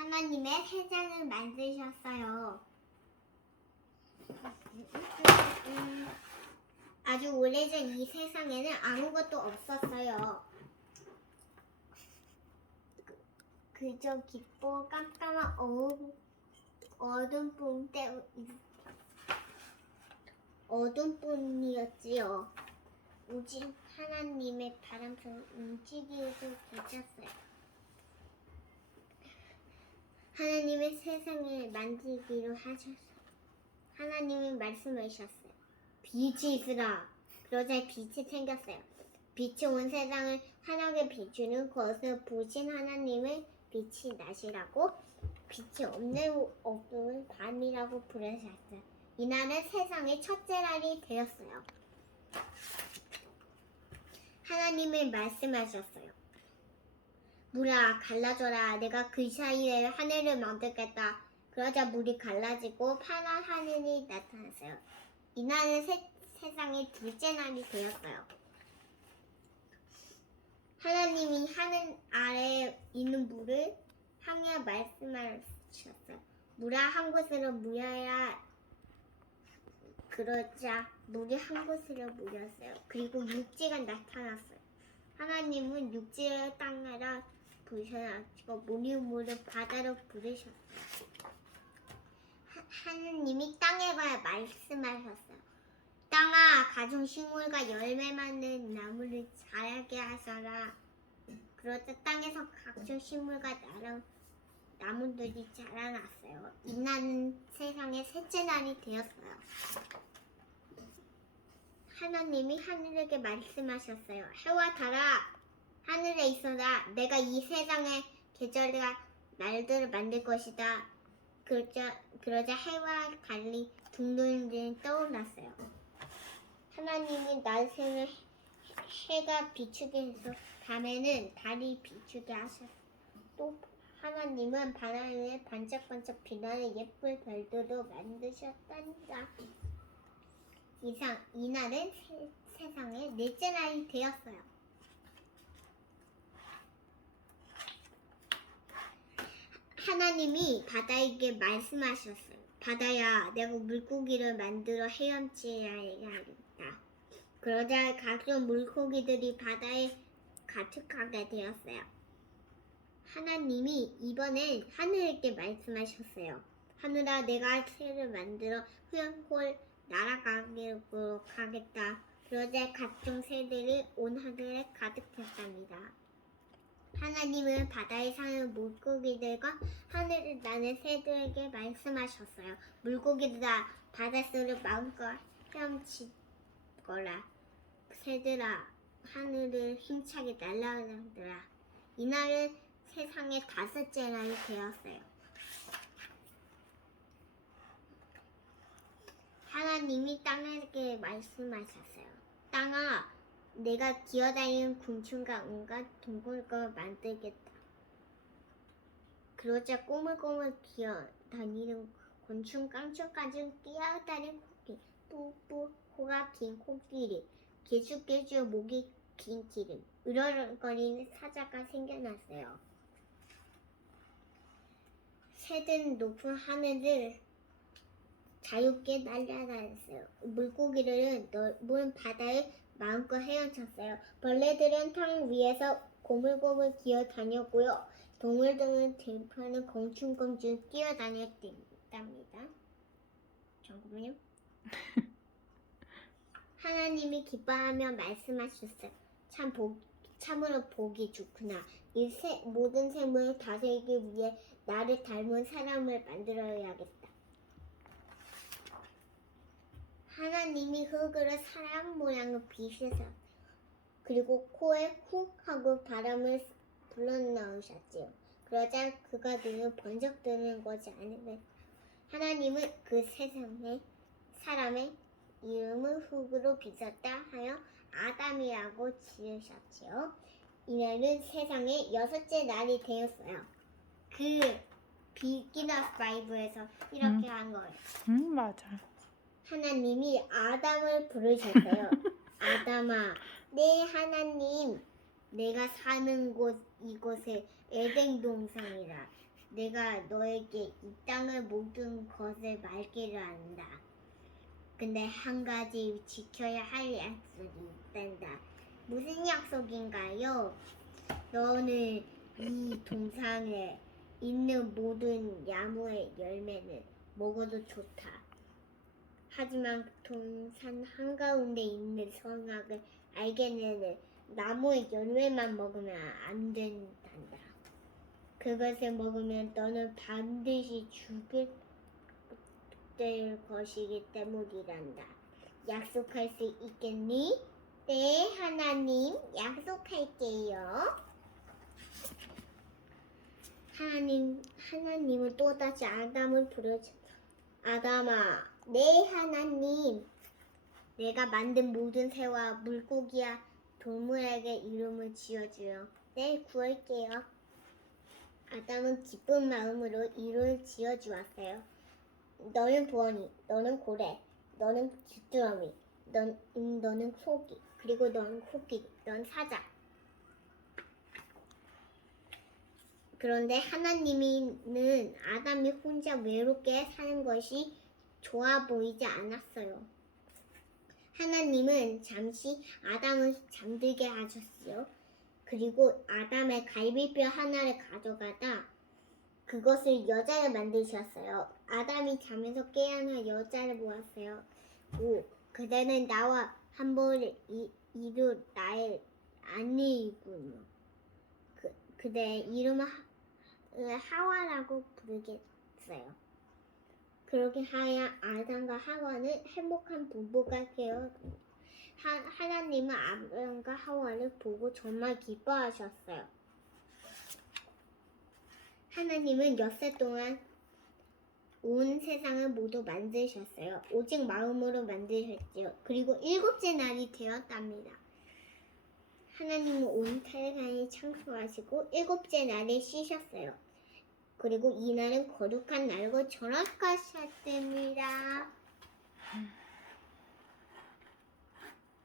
하나님의 세상을 만드셨어요. 음, 아주 오래전 이 세상에는 아무것도 없었어요. 그- 그저 깊고 깜깜한 어둠, 어둠 뿐 때 어둠 뿐이었지요. 오직 하나님의 바람처럼 움직이고 계셨어요. 하나님의 세상을 만들기로 하셨어요. 하나님은 말씀하셨어요. 빛이 있으라. 그러자 빛이 생겼어요. 빛이 온 세상을 환하게 비추는 것을 보신 하나님의 빛이 나시라고 빛이 없는 어두운 밤이라고 부르셨어요. 이날은 세상의 첫째 날이 되었어요. 하나님이 말씀하셨어요. 물아 갈라져라 내가 그 사이에 하늘을 만들겠다. 그러자 물이 갈라지고 파란 하늘이 나타났어요. 이날은 세, 세상의 둘째 날이 되었어요. 하나님이 하늘 아래에 있는 물을 향해 말씀하셨어요. 물아 한 곳으로 모여라. 그러자 물이 한 곳으로 모였어요. 그리고 육지가 나타났어요. 하나님은 육지를 땅에다 부셔가지고 물이 물을 바다로 부르셨어요. 하, 하나님이 땅에 가 말씀하셨어요. 땅아 가중 식물과 열매 많은 나무를 자라게 하셔라. 그러자 땅에서 각종 식물과 나무, 나무들이 자라났어요. 이날은 세상의 셋째 날이 되었어요. 하나님이 하늘에게 말씀하셨어요. 해와 달아 하늘에 있어라. 내가 이 세상의 계절과 날들을 만들 것이다. 그러자, 그러자 해와 달리 둥둥이들이 떠올랐어요. 하나님이 낮에는 해가 비추게 해서 밤에는 달이 비추게 하셨어요. 또 하나님은 바람에 반짝반짝 빛나는 예쁜 별들도 만드셨답니다. 이상 이날은 세, 세상의 넷째 날이 되었어요. 하나님이 바다에게 말씀하셨어요. 바다야, 내가 물고기를 만들어 헤엄치게 하겠다. 그러자 각종 물고기들이 바다에 가득하게 되었어요. 하나님이 이번엔 하늘에게 말씀하셨어요. 하늘아, 내가 새를 만들어 휴양골 날아가기로 가겠다. 그러자 각종 새들이 온 하늘에 가득했답니다. 하나님은 바다에 사는 물고기들과 하늘을 나는 새들에게 말씀하셨어요. 물고기들아, 바닷속을 마음껏 헤엄치거라. 새들아, 하늘을 힘차게 날아다니더라. 이날은 세상의 다섯째 날이 되었어요. 하나님이 땅에게 말씀하셨어요. 땅아, 내가 기어다니는 곤충과 온갖 동물과 만들겠다. 그러자 꼬물꼬물 기어다니는 곤충 깡충깡충 뛰어다니는 코끼리, 뿌뿌 코가 긴 코끼리, 개죽개죽 목이 긴 기름, 으르렁거리는 사자가 생겨났어요. 새든 높은 하늘을 자유롭게 날아다녔어요. 물고기들은 넓은 바다에 마음껏 헤엄쳤어요. 벌레들은 탕 위에서 고물고물 기어다녔고요. 동물들은 들판을 공충공충 뛰어다녔답니다. 잠깐만요. 하나님이 기뻐하며 말씀하셨어요. 참 복, 참으로 복이 좋구나. 이 세, 모든 생물을 다스리기 위해 나를 닮은 사람을 만들어야겠다. 하나님이 흙으로 사람 모양을 빚으셔 그리고 코에 훅 하고 바람을 불어넣으셨지요. 그러자 그가 눈을 번쩍 뜨는 것이 아니면 하나님은 그 세상에 사람의 이름을 흙으로 빚었다 하여 아담이라고 지으셨지요. 이날은 세상의 여섯째 날이 되었어요. 그 비기너스 바이브에서 이렇게 음. 한 거예요. 응 맞아. 하나님이 아담을 부르셨어요. 아담아, 네 하나님, 내가 사는 곳 이곳에 에덴 동산이라. 내가 너에게 이 땅의 모든 것을 말기를 한다. 근데 한 가지 지켜야 할 약속이 있단다. 무슨 약속인가요? 너는 이 동상에 있는 모든 나무의 열매는 먹어도 좋다. 하지만 동산 한가운데 있는 성악을 알게는 나무의 열매만 먹으면 안 된단다. 그것을 먹으면 너는 반드시 죽을 될 것이기 때문이란다. 약속할 수 있겠니? 네, 하나님, 약속할게요. 하나님, 하나님은 또다시 아담을 부르죠. 아담아, 네, 하나님. 내가 만든 모든 새와 물고기와 동물에게 이름을 지어주요. 네, 구할게요. 아담은 기쁜 마음으로 이름을 지어주었어요. 너는 부엉이, 너는 고래, 너는 귀뚜라미, 넌, 음, 너는 소기, 그리고 너는 코끼리, 넌 사자. 그런데 하나님은 아담이 혼자 외롭게 사는 것이 좋아 보이지 않았어요. 하나님은 잠시 아담을 잠들게 하셨어요. 그리고 아담의 갈비뼈 하나를 가져가다 그것을 여자를 만드셨어요. 아담이 잠에서 깨어나 여자를 보았어요. 오, 그대는 나와 한 번을 이, 이룰 나의 아내이군요. 그, 그대 이름을 하, 하와라고 부르겠어요. 그렇게 하여 아담과 하와는 행복한 부부가 되어 하, 하나님은 아담과 하와를 보고 정말 기뻐하셨어요. 하나님은 엿새 동안 온 세상을 모두 만드셨어요. 오직 마음으로 만드셨지요. 그리고 일곱째 날이 되었답니다. 하나님은 온 세상을 창조하시고 일곱째 날에 쉬셨어요. 그리고 이 날은 거룩한 날고 전락하셨답니다.